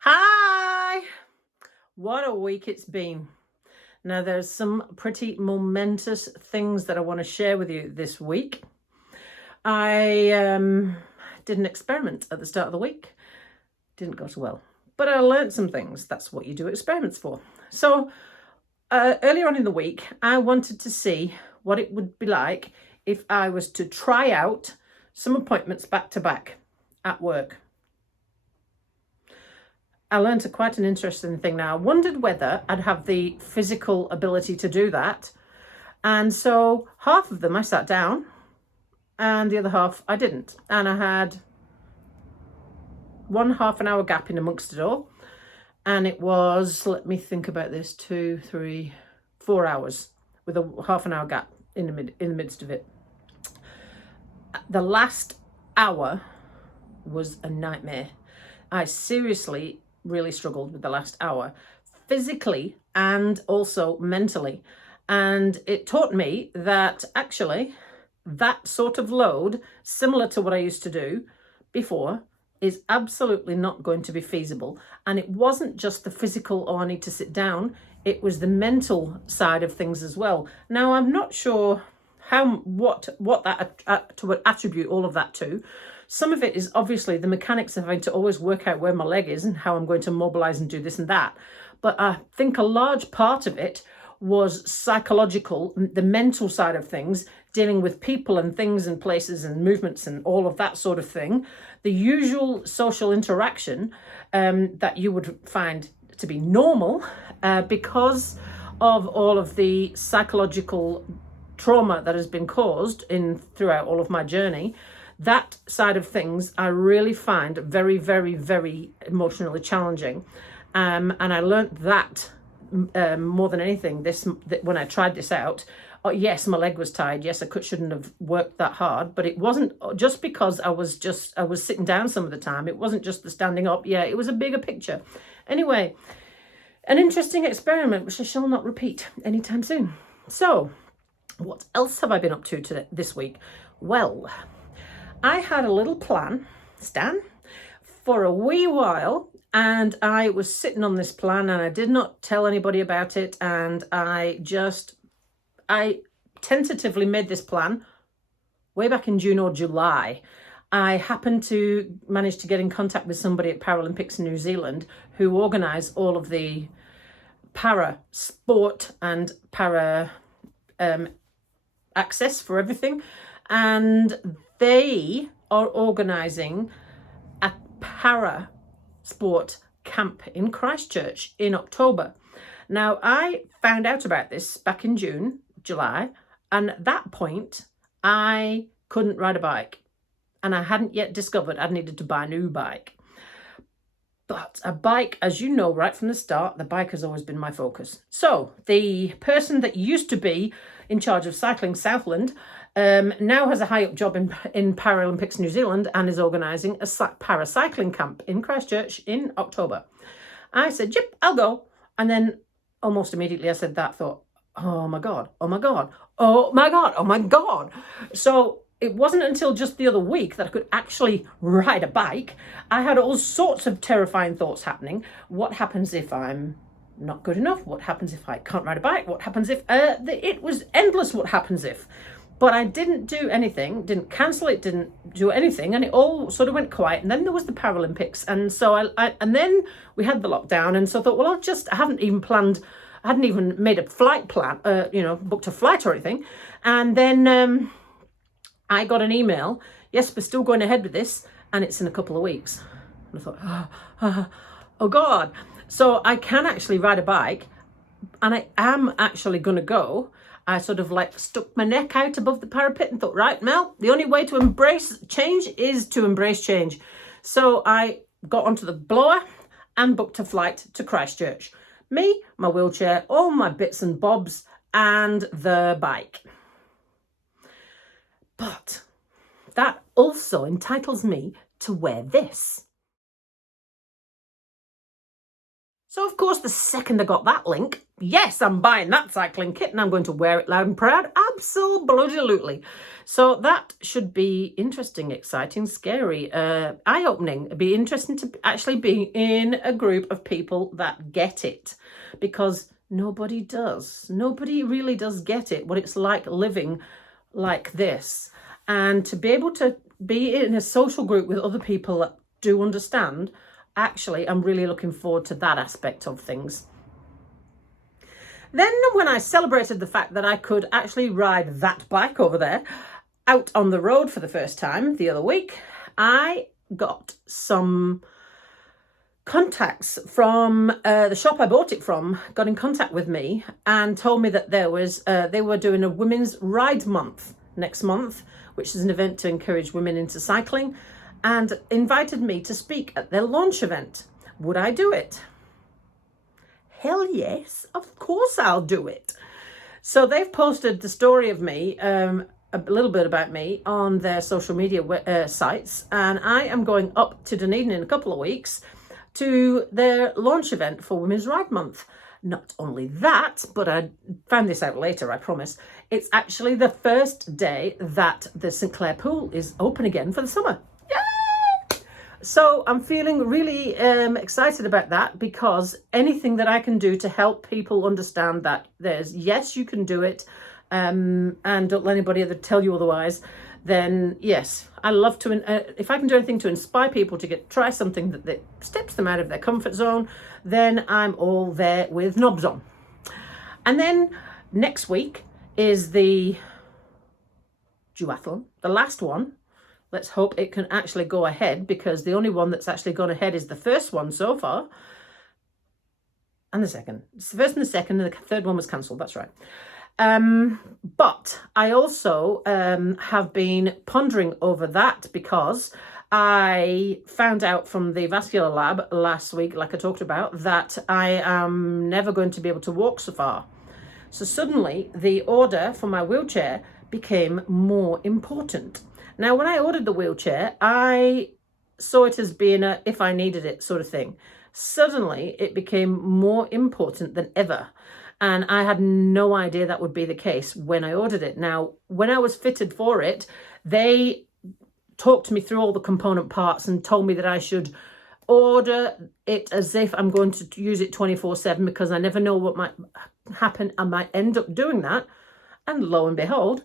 Hi! What a week it's been. Now, there's some pretty momentous things that I want to share with you this week. I did an experiment at the start of the week. Didn't go so well, but I learned some things. That's what you do experiments for. So earlier on in the week, I wanted to see what it would be like if I was to try out some appointments back to back at work. I learned quite an interesting thing now. I wondered whether I'd have the physical ability to do that. And so half of them I sat down and the other half I didn't. And I had 1 half-an-hour gap in amongst it all. And it was, let me think about this, 2, 3, 4 hours with a half-an-hour gap in the midst of it. The last hour was a nightmare. I seriously really struggled with the last hour, physically and also mentally. And it taught me that actually that sort of load, similar to what I used to do before, is absolutely not going to be feasible. And it wasn't just the physical, oh, I need to sit down. It was the mental side of things as well. Now, I'm not sure what that to attribute all of that to. Some of it is obviously the mechanics of having to always work out where my leg is and how I'm going to mobilize and do this and that. But I think a large part of it was psychological, the mental side of things, dealing with people and things and places and movements and all of that sort of thing. The usual social interaction that you would find to be normal because of all of the psychological trauma that has been caused throughout all of my journey. That side of things I really find very, very, very emotionally challenging. And I learned that more than anything when I tried this out. Oh, yes, my leg was tired. Yes, I shouldn't have worked that hard, but it wasn't just because I was sitting down some of the time. It wasn't just the standing up. Yeah, it was a bigger picture. Anyway, an interesting experiment, which I shall not repeat anytime soon. So, what else have I been up to this week? Well, I had a little plan, Stan, for a wee while, and I was sitting on this plan and I did not tell anybody about it, and I tentatively made this plan way back in June or July. I happened to manage to get in contact with somebody at Paralympics in New Zealand who organise all of the para sport and para access for everything, and they are organising a para sport camp in Christchurch in October. Now, I found out about this back in June, July, and at that point, I couldn't ride a bike, and I hadn't yet discovered I needed to buy a new bike. But a bike, as you know, right from the start, the bike has always been my focus. So the person that used to be in charge of cycling Southland now has a high up job in Paralympics New Zealand and is organising a paracycling camp in Christchurch in October. I said, yep, I'll go. And then almost immediately I said that, thought, oh my God, oh my God, oh my God, oh my God. So it wasn't until just the other week that I could actually ride a bike. I had all sorts of terrifying thoughts happening. What happens if I'm not good enough? What happens if I can't ride a bike? What happens if it was endless what happens if. But I didn't do anything, didn't cancel it, didn't do anything, and it all sort of went quiet. And then there was the Paralympics, and so and then we had the lockdown, and so I thought, well, I hadn't even made a flight plan, booked a flight or anything. And then I got an email, yes, we're still going ahead with this, and it's in a couple of weeks. And I thought, oh God. So I can actually ride a bike, and I am actually going to go. I sort of stuck my neck out above the parapet and thought, right, Mel, the only way to embrace change is to embrace change. So I got onto the blower and booked a flight to Christchurch. Me, my wheelchair, all my bits and bobs, and the bike. But that also entitles me to wear this. So of course, the second I got that link, yes, I'm buying that cycling kit and I'm going to wear it loud and proud. Absolutely. So that should be interesting, exciting, scary, eye-opening. It'd be interesting to actually be in a group of people that get it, because nobody does. Nobody really does get it, what it's like living like this. And to be able to be in a social group with other people that do understand, actually, I'm really looking forward to that aspect of things. Then when I celebrated the fact that I could actually ride that bike over there out on the road for the first time the other week, I got some contacts from the shop I bought it from, got in contact with me and told me that there was they were doing a Women's Ride Month next month, which is an event to encourage women into cycling, and invited me to speak at their launch event. Would I do it? Hell yes, of course I'll do it. So they've posted the story of me, a little bit about me on their social media sites, and I am going up to Dunedin in a couple of weeks to their launch event for Women's Ride Month. Not only that, but I found this out later, I promise. It's actually the first day that the St Clair pool is open again for the summer. Yay! So I'm feeling really excited about that, because anything that I can do to help people understand that there's, yes, you can do it, and don't let anybody tell you otherwise, then yes, I love to, if I can do anything to inspire people to try something that steps them out of their comfort zone, then I'm all there with knobs on. And then next week is the duathlon, the last one. Let's hope it can actually go ahead, because the only one that's actually gone ahead is the first one so far. And the second. It's the first and the second, and the third one was cancelled, that's right. But I also have been pondering over that, because I found out from the vascular lab last week, like I talked about, that I am never going to be able to walk so far. So suddenly the order for my wheelchair became more important. Now, when I ordered the wheelchair, I saw it as being a if I needed it sort of thing. Suddenly it became more important than ever. And I had no idea that would be the case when I ordered it. Now, when I was fitted for it, they talked me through all the component parts and told me that I should order it as if I'm going to use it 24/7, because I never know what might happen. I might end up doing that. And lo and behold,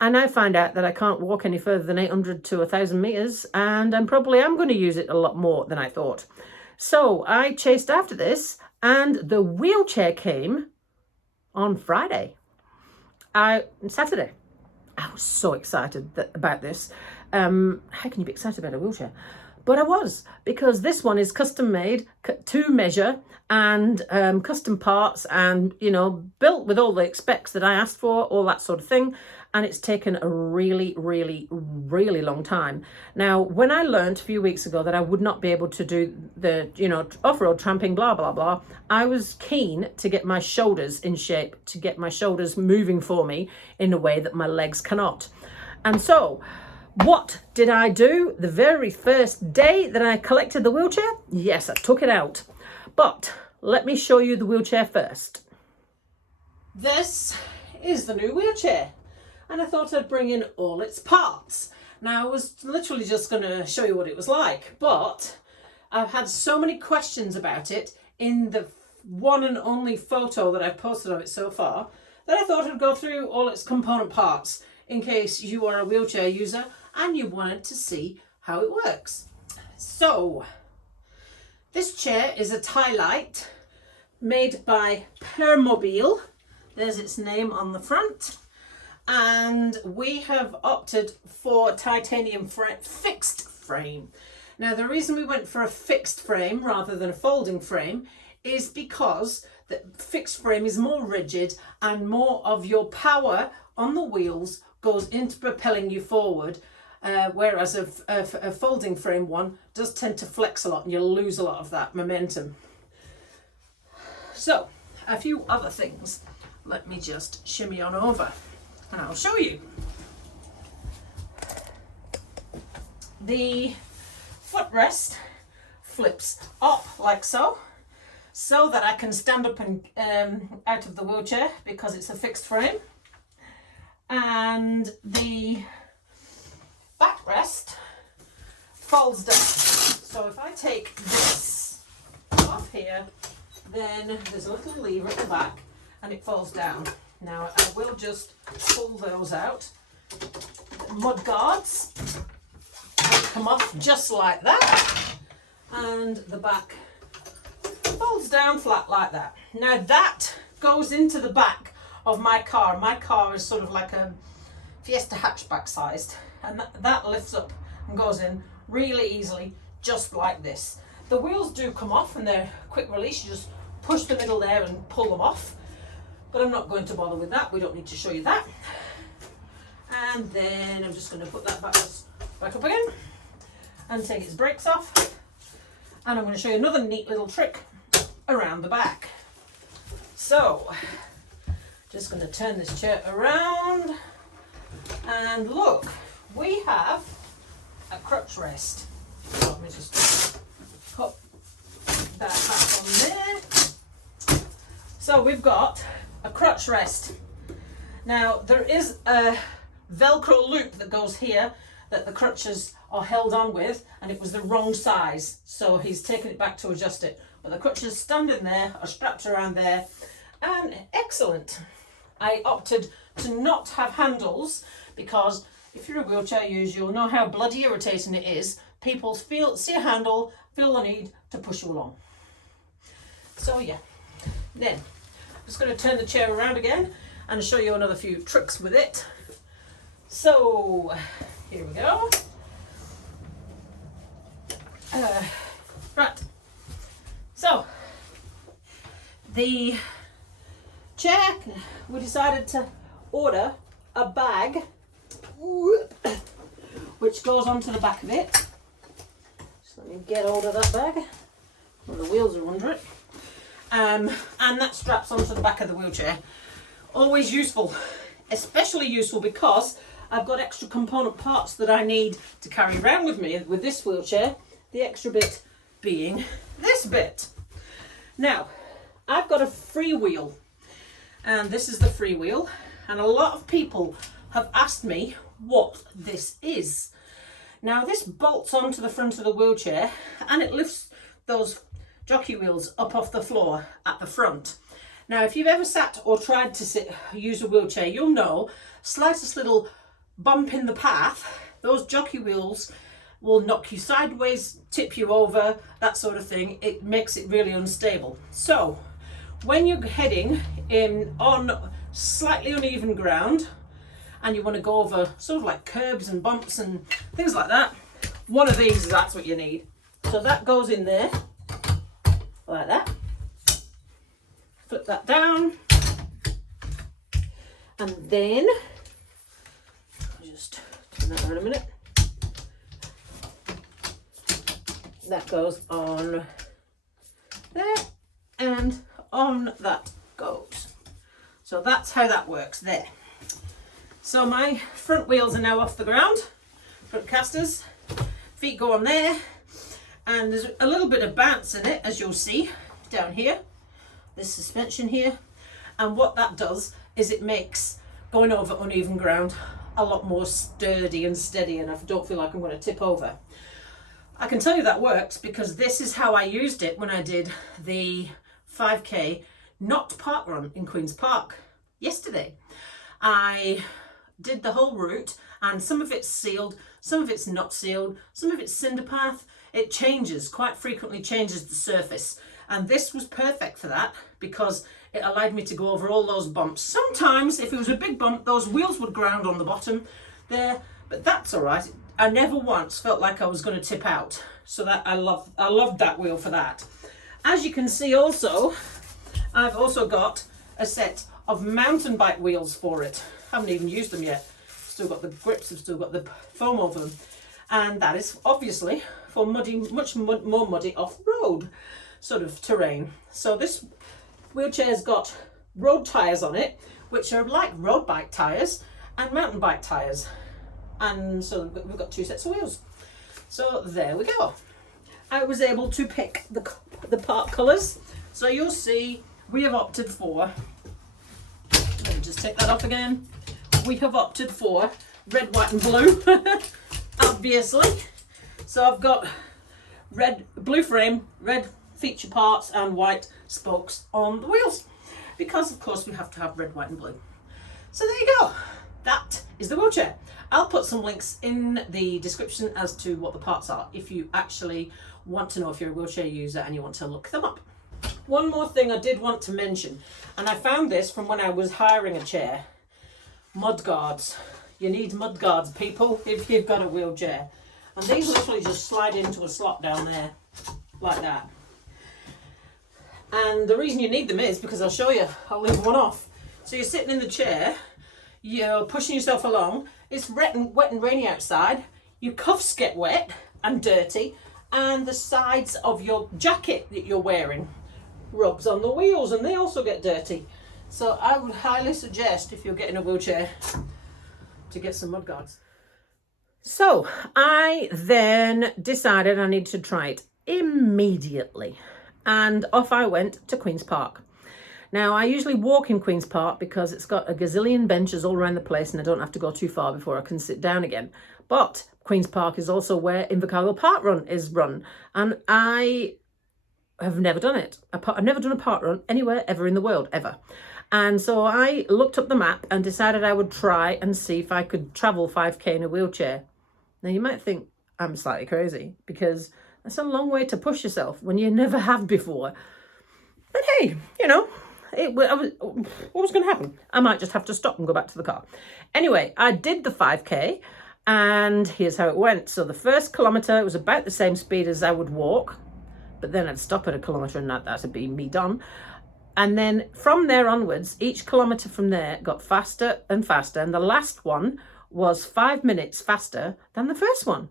I now find out that I can't walk any further than 800 to 1,000 meters, and I'm going to use it a lot more than I thought. So I chased after this, and the wheelchair came on Saturday. I was so excited about this. How can you be excited about a wheelchair? But I was, because this one is custom made to measure, and custom parts, and, you know, built with all the specs that I asked for, all that sort of thing. And it's taken a really, really, really long time. Now, when I learned a few weeks ago that I would not be able to do the, you know, off-road tramping, blah, blah, blah, I was keen to get my shoulders in shape, to get my shoulders moving for me in a way that my legs cannot. And so, what did I do the very first day that I collected the wheelchair? Yes, I took it out. But let me show you the wheelchair first. This is the new wheelchair. And I thought I'd bring in all its parts. Now, I was literally just going to show you what it was like, but I've had so many questions about it in the one and only photo that I've posted of it so far, that I thought I'd go through all its component parts in case you are a wheelchair user and you wanted to see how it works. So, this chair is a TiLite made by Permobil. There's its name on the front. And we have opted for titanium fixed frame. Now, the reason we went for a fixed frame rather than a folding frame is because the fixed frame is more rigid, and more of your power on the wheels goes into propelling you forward, whereas a folding frame one does tend to flex a lot and you'll lose a lot of that momentum. So, a few other things. Let me just shimmy on over and I'll show you. The footrest flips up like so. so that I can stand up and out of the wheelchair because it's a fixed frame. And the backrest folds down. So if I take this off here, then there's a little lever at the back and it falls down. Now I will just pull those out. The mud guards come off just like that, and the back folds down flat like that. Now that goes into the back of my car. My car is sort of like a Fiesta hatchback sized, and that lifts up and goes in really easily, just like this. The wheels do come off and they're quick release. You just push the middle there and pull them off, but I'm not going to bother with that. We don't need to show you that. And then I'm just going to put that back up again and take its brakes off, and I'm going to show you another neat little trick around the back. So just going to turn this chair around, and look, we have a crutch rest. So let me just put that back on there. So we've got a crutch rest. Now there is a Velcro loop that goes here that the crutches are held on with, and it was the wrong size, so he's taken it back to adjust it. But the crutches stand in there, are strapped around there, and excellent. I opted to not have handles because if you're a wheelchair user, you'll know how bloody irritating it is. People see a handle, feel the need to push you along. So yeah, then I'm just going to turn the chair around again and show you another few tricks with it. So here we go. Right, so the chair, we decided to order a bag which goes onto the back of it. Just let me get hold of that bag. Well, the wheels are under it. And that straps onto the back of the wheelchair. Always useful, especially useful because I've got extra component parts that I need to carry around with me with this wheelchair. The extra bit being this bit. Now, I've got a freewheel, and this is the freewheel, and a lot of people have asked me what this is. Now, this bolts onto the front of the wheelchair and it lifts those jockey wheels up off the floor at the front. Now, if you've ever sat or tried to use a wheelchair, you'll know slightest little bump in the path, those jockey wheels will knock you sideways, tip you over, that sort of thing. It makes it really unstable. So when you're heading on slightly uneven ground and you want to go over sort of like curbs and bumps and things like that, one of these, that's what you need. So that goes in there like that. Flip that down, and then just turn that around a minute. That goes on there, and on that goes. So that's how that works there. So my front wheels are now off the ground, front casters, feet go on there, and there's a little bit of bounce in it, as you'll see down here, this suspension here. And what that does is it makes going over uneven ground a lot more sturdy and steady, and I don't feel like I'm going to tip over. I can tell you that works because this is how I used it when I did the 5K not park run in Queen's Park yesterday. I did the whole route, and some of it's sealed, some of it's not sealed, some of it's cinder path. It changes, quite frequently changes the surface, and this was perfect for that because it allowed me to go over all those bumps. Sometimes if it was a big bump, those wheels would ground on the bottom there, but that's all right. I never once felt like I was going to tip out, so that I loved that wheel for that. As you can see also, I've also got a set of mountain bike wheels for it. Haven't even used them yet. Still got the grips, I've still got the foam over them, and that is obviously for much more muddy off-road sort of terrain. So this wheelchair's got road tyres on it, which are like road bike tyres and mountain bike tyres. And so we've got two sets of wheels. So there we go. I was able to pick the part colours So you'll see we have opted for, let me just take that off again. We have opted for red, white and blue, obviously. So I've got blue frame, red feature parts and white spokes on the wheels, because of course we have to have red, white and blue. So there you go. That is the wheelchair. I'll put some links in the description as to what the parts are if you actually want to know if you're a wheelchair user and you want to look them up. One more thing I did want to mention, and I found this from when I was hiring a chair. Mud guards. You need mud guards, people, if you've got a wheelchair. And these literally just slide into a slot down there, like that. And the reason you need them is because I'll show you. I'll leave one off. So you're sitting in the chair, you're pushing yourself along, it's wet and rainy outside, your cuffs get wet and dirty, and the sides of your jacket that you're wearing rubs on the wheels and they also get dirty. So I would highly suggest, if you're getting a wheelchair, to get some mud guards. So I then decided I needed to try it immediately, and off I went to Queen's Park. Now, I usually walk in Queen's Park because it's got a gazillion benches all around the place and I don't have to go too far before I can sit down again. But Queen's Park is also where Invercargill Park Run is run, and I have never done it. I've never done a park run anywhere ever in the world, ever. And so I looked up the map and decided I would try and see if I could travel 5k in a wheelchair. Now, you might think I'm slightly crazy because that's a long way to push yourself when you never have before. But hey, you know, what was going to happen? I might just have to stop and go back to the car. Anyway, I did the 5k and here's how it went. So the first kilometre, it was about the same speed as I would walk, but then I'd stop at a kilometre and that'd be me done. And then from there onwards, each kilometre from there got faster and faster. And the last one was 5 minutes faster than the first one.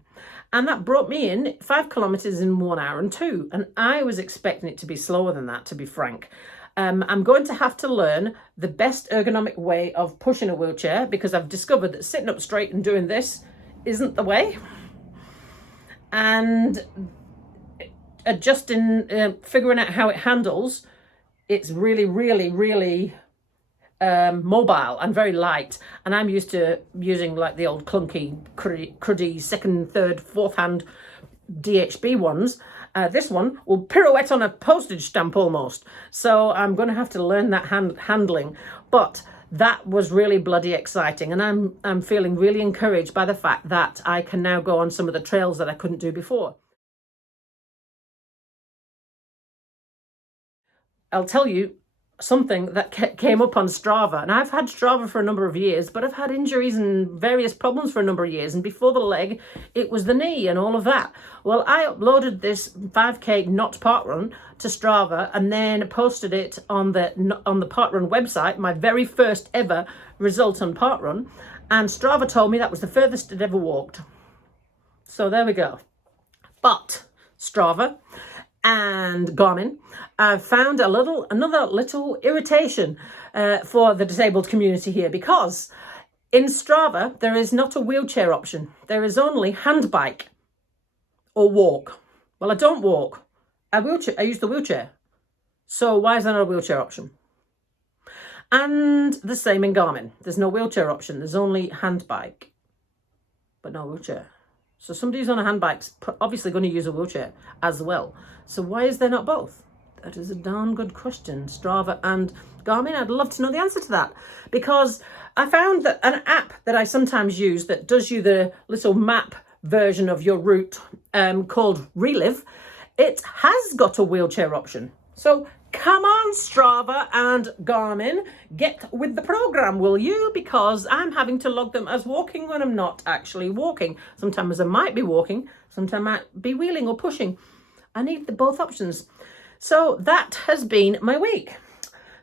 And that brought me in 5 kilometres in 1 hour and 2. And I was expecting it to be slower than that, to be frank. I'm going to have to learn the best ergonomic way of pushing a wheelchair, because I've discovered that sitting up straight and doing this isn't the way. And adjusting, figuring out how it handles, it's really, really, really mobile and very light. And I'm used to using like the old clunky, cruddy second, third, fourth hand DHB ones. This one will pirouette on a postage stamp almost. So I'm going to have to learn that handling. But that was really bloody exciting. And I'm feeling really encouraged by the fact that I can now go on some of the trails that I couldn't do before. I'll tell you something that came up on Strava, and I've had Strava for a number of years, but I've had injuries and various problems for a number of years, and before the leg it was the knee and all of that. Well, I uploaded this 5k not park run to Strava and then posted it on the park run website, my very first ever result on park run, and Strava told me that was the furthest I'd ever walked. So there we go. But Strava and Garmin, I've found another little irritation for the disabled community here, because in Strava there is not a wheelchair option. There is only handbike or walk. Well, I don't walk. I use the wheelchair. So why is there not a wheelchair option? And the same in Garmin. There's no wheelchair option. There's only handbike, but no wheelchair. So somebody who's on a handbike's obviously going to use a wheelchair as well. So why is there not both? That is a darn good question. Strava and Garmin, I'd love to know the answer to that, because I found that an app that I sometimes use that does you the little map version of your route called Relive, it has got a wheelchair option. So come on, Strava and Garmin, get with the program, will you? Because I'm having to log them as walking when I'm not actually walking. Sometimes I might be walking, sometimes I might be wheeling or pushing. I need both options. So that has been my week.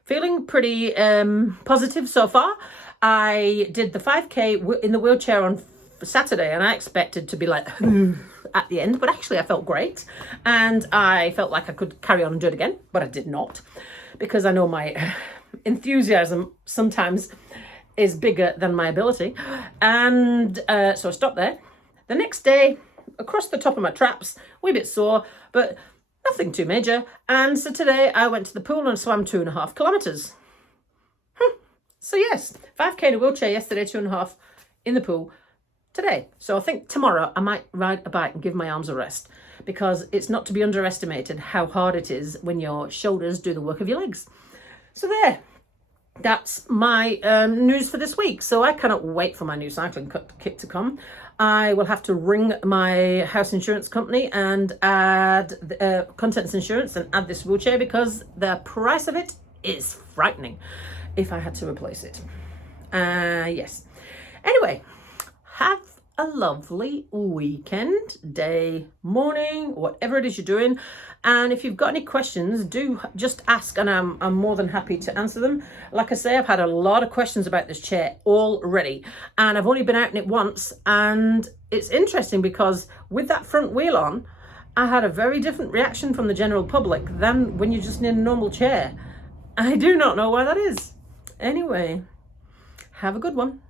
Feeling pretty positive so far. I did the 5k in the wheelchair on Saturday, and I expected to be like at the end, but actually I felt great, and I felt like I could carry on and do it again, but I did not, because I know my enthusiasm sometimes is bigger than my ability, and so I stopped there. The next day, across the top of my traps, a wee bit sore, but nothing too major. And so today I went to the pool and swam 2.5 kilometres. So yes, 5k in a wheelchair yesterday, 2.5 in the pool today. So I think tomorrow I might ride a bike and give my arms a rest, because it's not to be underestimated how hard it is when your shoulders do the work of your legs. So there, that's my news for this week. So I cannot wait for my new cycling kit to come. I will have to ring my house insurance company and add the, contents insurance and add this wheelchair, because the price of it is frightening if I had to replace it. Yes. Anyway, have a lovely weekend, day, morning, whatever it is you're doing. And if you've got any questions, do just ask, and I'm more than happy to answer them. Like I say, I've had a lot of questions about this chair already, and I've only been out in it once, and it's interesting because with that front wheel on, I had a very different reaction from the general public than when you're just in a normal chair. I do not know why that is. Anyway, have a good one.